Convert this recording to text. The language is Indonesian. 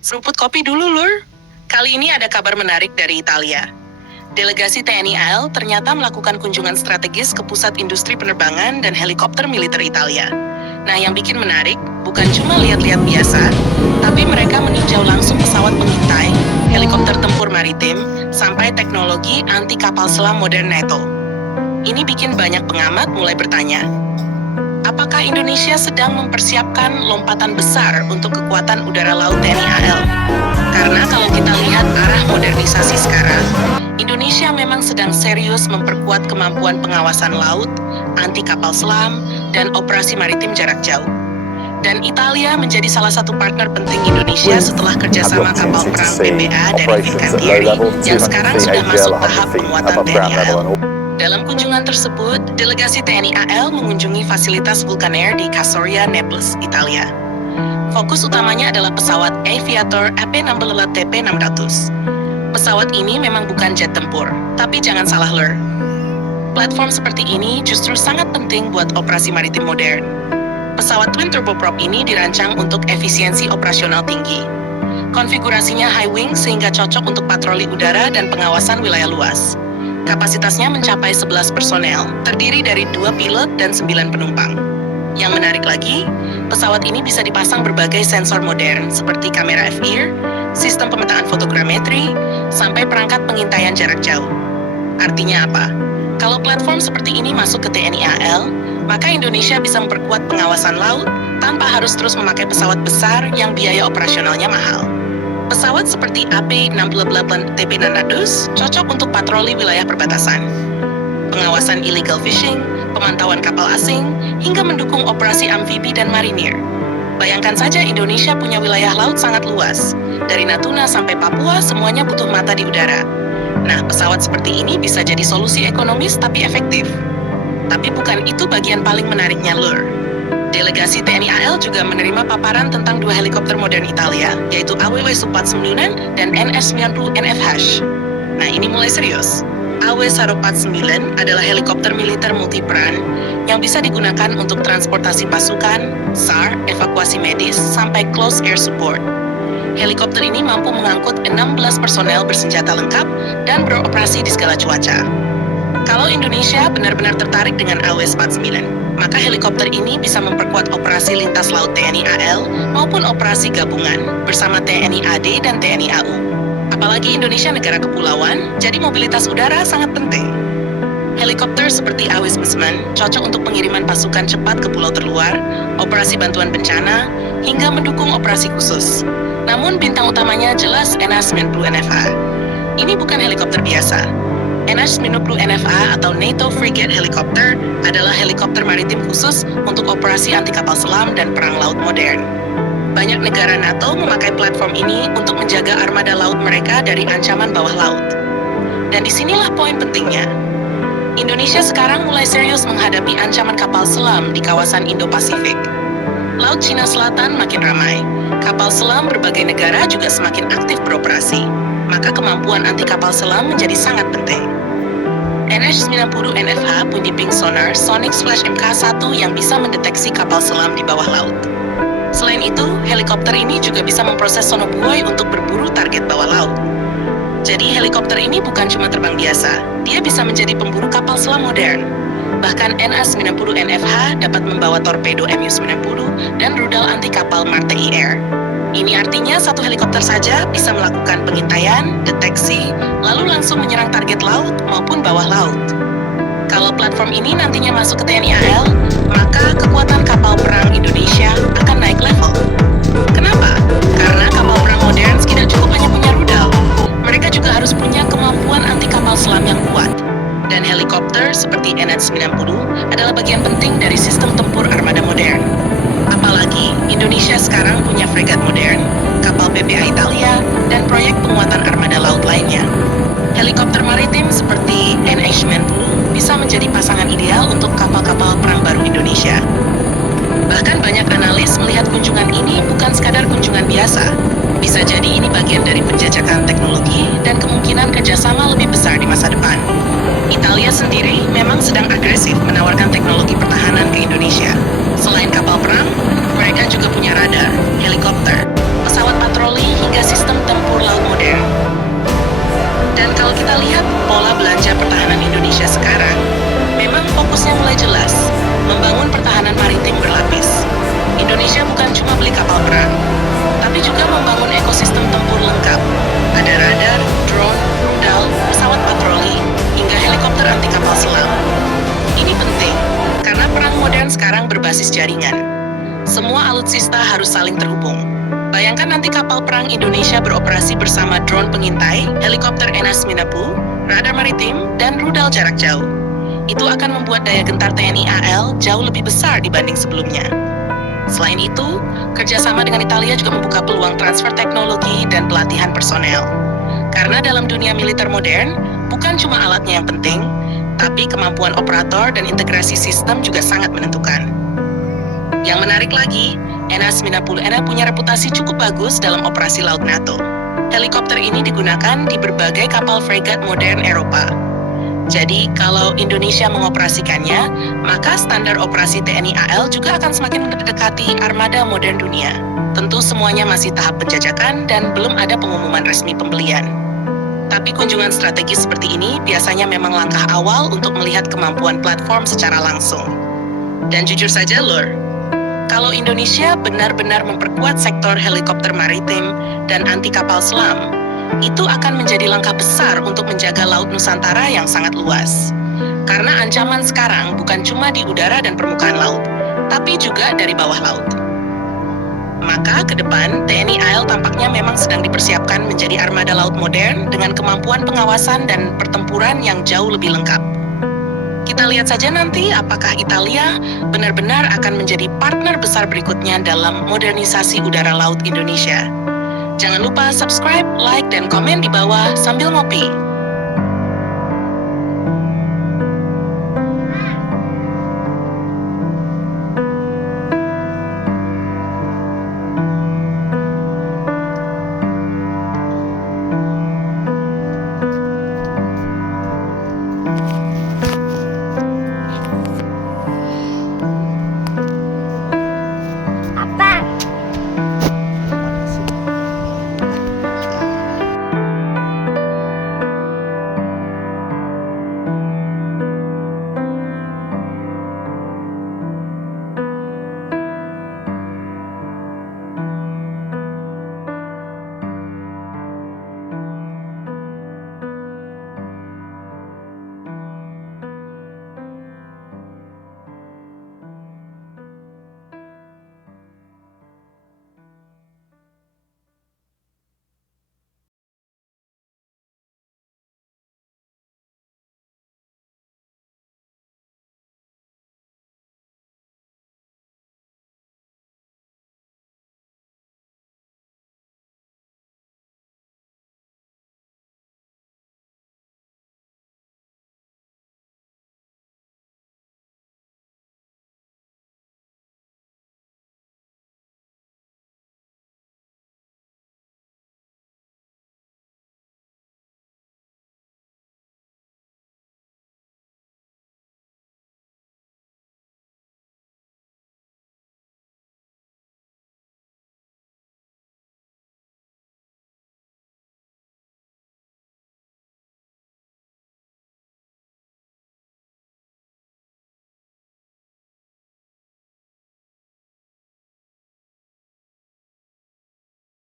Seruput kopi dulu, Lur. Kali ini ada kabar menarik dari Italia. Delegasi TNI AL ternyata melakukan kunjungan strategis ke pusat industri penerbangan dan helikopter militer Italia. Nah, yang bikin menarik bukan cuma lihat-lihat biasa, tapi mereka meninjau langsung pesawat pengintai, helikopter tempur maritim, sampai teknologi anti kapal selam modern NATO. Ini bikin banyak pengamat mulai bertanya, apakah Indonesia sedang mempersiapkan lompatan besar untuk kekuatan udara laut TNI AL? Karena kalau kita lihat arah modernisasi sekarang, Indonesia memang sedang serius memperkuat kemampuan pengawasan laut, anti kapal selam, dan operasi maritim jarak jauh. Dan Italia menjadi salah satu partner penting Indonesia setelah kerjasama kapal perang PBA dari Fincantieri yang sekarang sudah masuk tahap penguatan TNI AL. Dalam kunjungan tersebut, delegasi TNI AL mengunjungi fasilitas Vulcanair di Casoria, Naples, Italia. Fokus utamanya adalah pesawat Aviator AP6 TP600. Pesawat ini memang bukan jet tempur, tapi jangan salah lur. Platform seperti ini justru sangat penting buat operasi maritim modern. Pesawat twin turboprop ini dirancang untuk efisiensi operasional tinggi. Konfigurasinya high wing sehingga cocok untuk patroli udara dan pengawasan wilayah luas. Kapasitasnya mencapai 11 personel, terdiri dari 2 pilot dan 9 penumpang. Yang menarik lagi, pesawat ini bisa dipasang berbagai sensor modern seperti kamera FEAR, sistem pemetaan fotogrametri, sampai perangkat pengintaian jarak jauh. Artinya apa? Kalau platform seperti ini masuk ke TNI AL, maka Indonesia bisa memperkuat pengawasan laut tanpa harus terus memakai pesawat besar yang biaya operasionalnya mahal. Pesawat seperti AP6 TP600 cocok untuk patroli wilayah perbatasan, pengawasan illegal fishing, pemantauan kapal asing, hingga mendukung operasi amfibi dan marinir. Bayangkan saja Indonesia punya wilayah laut sangat luas. Dari Natuna sampai Papua semuanya butuh mata di udara. Nah, pesawat seperti ini bisa jadi solusi ekonomis tapi efektif. Tapi bukan itu bagian paling menariknya lur. Delegasi TNI AL juga menerima paparan tentang 2 helikopter modern Italia, yaitu AW Su-49 dan NS-90 NFH. Nah, ini mulai serius. AW Su-49 adalah helikopter militer multiperan yang bisa digunakan untuk transportasi pasukan, SAR, evakuasi medis, sampai close air support. Helikopter ini mampu mengangkut 16 personel bersenjata lengkap dan beroperasi di segala cuaca. Kalau Indonesia benar-benar tertarik dengan AW Su-49, maka helikopter ini bisa memperkuat operasi lintas laut TNI AL maupun operasi gabungan bersama TNI AD dan TNI AU. Apalagi Indonesia negara kepulauan, jadi mobilitas udara sangat penting. Helikopter seperti AW Smisman cocok untuk pengiriman pasukan cepat ke pulau terluar, operasi bantuan bencana, hingga mendukung operasi khusus. Namun bintang utamanya jelas NH-90 NFA. Ini bukan helikopter biasa. NH-90 NFA atau NATO Frigate Helicopter adalah helikopter maritim khusus untuk operasi anti kapal selam dan perang laut modern. Banyak negara NATO memakai platform ini untuk menjaga armada laut mereka dari ancaman bawah laut. Dan disinilah poin pentingnya. Indonesia sekarang mulai serius menghadapi ancaman kapal selam di kawasan Indo-Pasifik. Laut Cina Selatan makin ramai. Kapal selam berbagai negara juga semakin aktif beroperasi. Maka kemampuan anti kapal selam menjadi sangat penting. NH-90 NFH punya ping sonar Sonic Flash MK1 yang bisa mendeteksi kapal selam di bawah laut. Selain itu, helikopter ini juga bisa memproses sonobuoy untuk berburu target bawah laut. Jadi helikopter ini bukan cuma terbang biasa, dia bisa menjadi pemburu kapal selam modern. Bahkan NH-90 NFH dapat membawa torpedo MU-90 dan rudal anti kapal Martei Air. Ini artinya satu helikopter saja bisa melakukan pengintaian, deteksi, lalu langsung menyerang target laut maupun bawah laut. Kalau platform ini nantinya masuk ke TNI AL, maka kekuatan kapal perang Indonesia akan naik level. Kenapa? Karena kapal perang modern tidak cukup hanya punya rudal. Mereka juga harus punya kemampuan anti kapal selam yang kuat. Dan helikopter seperti NH-90 adalah bagian penting dari sistem tempur armada modern. Apalagi Indonesia sekarang punya fregat modern, kapal PBA Italia, dan proyek penguatan armada laut lainnya. Helikopter maritim seperti NH-90 bisa menjadi pasangan ideal untuk kapal-kapal perang baru Indonesia. Bahkan banyak analis melihat kunjungan ini bukan sekadar kunjungan biasa. Bisa jadi ini bagian dari penjajakan teknologi dan kemungkinan kerjasama lebih besar di masa depan. Italia sendiri memang sedang agresif menawarkan teknologi pertahanan ke Indonesia. Selain kapal perang, mereka juga punya radar, helikopter, pesawat patroli hingga sistem tempur lengkap. Ada radar, drone, rudal, pesawat patroli, hingga helikopter anti kapal selam. Ini penting, karena perang modern sekarang berbasis jaringan. Semua alutsista harus saling terhubung. Bayangkan nanti kapal perang Indonesia beroperasi bersama drone pengintai, helikopter NS-10, radar maritim, dan rudal jarak jauh. Itu akan membuat daya gentar TNI AL jauh lebih besar dibanding sebelumnya. Selain itu, kerjasama dengan Italia juga membuka peluang transfer teknologi dan pelatihan personel. Karena dalam dunia militer modern, bukan cuma alatnya yang penting, tapi kemampuan operator dan integrasi sistem juga sangat menentukan. Yang menarik lagi, NH-90N punya reputasi cukup bagus dalam operasi laut NATO. Helikopter ini digunakan di berbagai kapal fregat modern Eropa. Jadi, kalau Indonesia mengoperasikannya, maka standar operasi TNI AL juga akan semakin mendekati armada modern dunia. Tentu semuanya masih tahap penjajakan dan belum ada pengumuman resmi pembelian. Tapi kunjungan strategis seperti ini biasanya memang langkah awal untuk melihat kemampuan platform secara langsung. Dan jujur saja, Lur, kalau Indonesia benar-benar memperkuat sektor helikopter maritim dan anti kapal selam, itu akan menjadi langkah besar untuk menjaga Laut Nusantara yang sangat luas. Karena ancaman sekarang bukan cuma di udara dan permukaan laut, tapi juga dari bawah laut. Maka ke depan, TNI AL tampaknya memang sedang dipersiapkan menjadi armada laut modern dengan kemampuan pengawasan dan pertempuran yang jauh lebih lengkap. Kita lihat saja nanti apakah Italia benar-benar akan menjadi partner besar berikutnya dalam modernisasi udara laut Indonesia. Jangan lupa subscribe, like, dan komen di bawah sambil ngopi.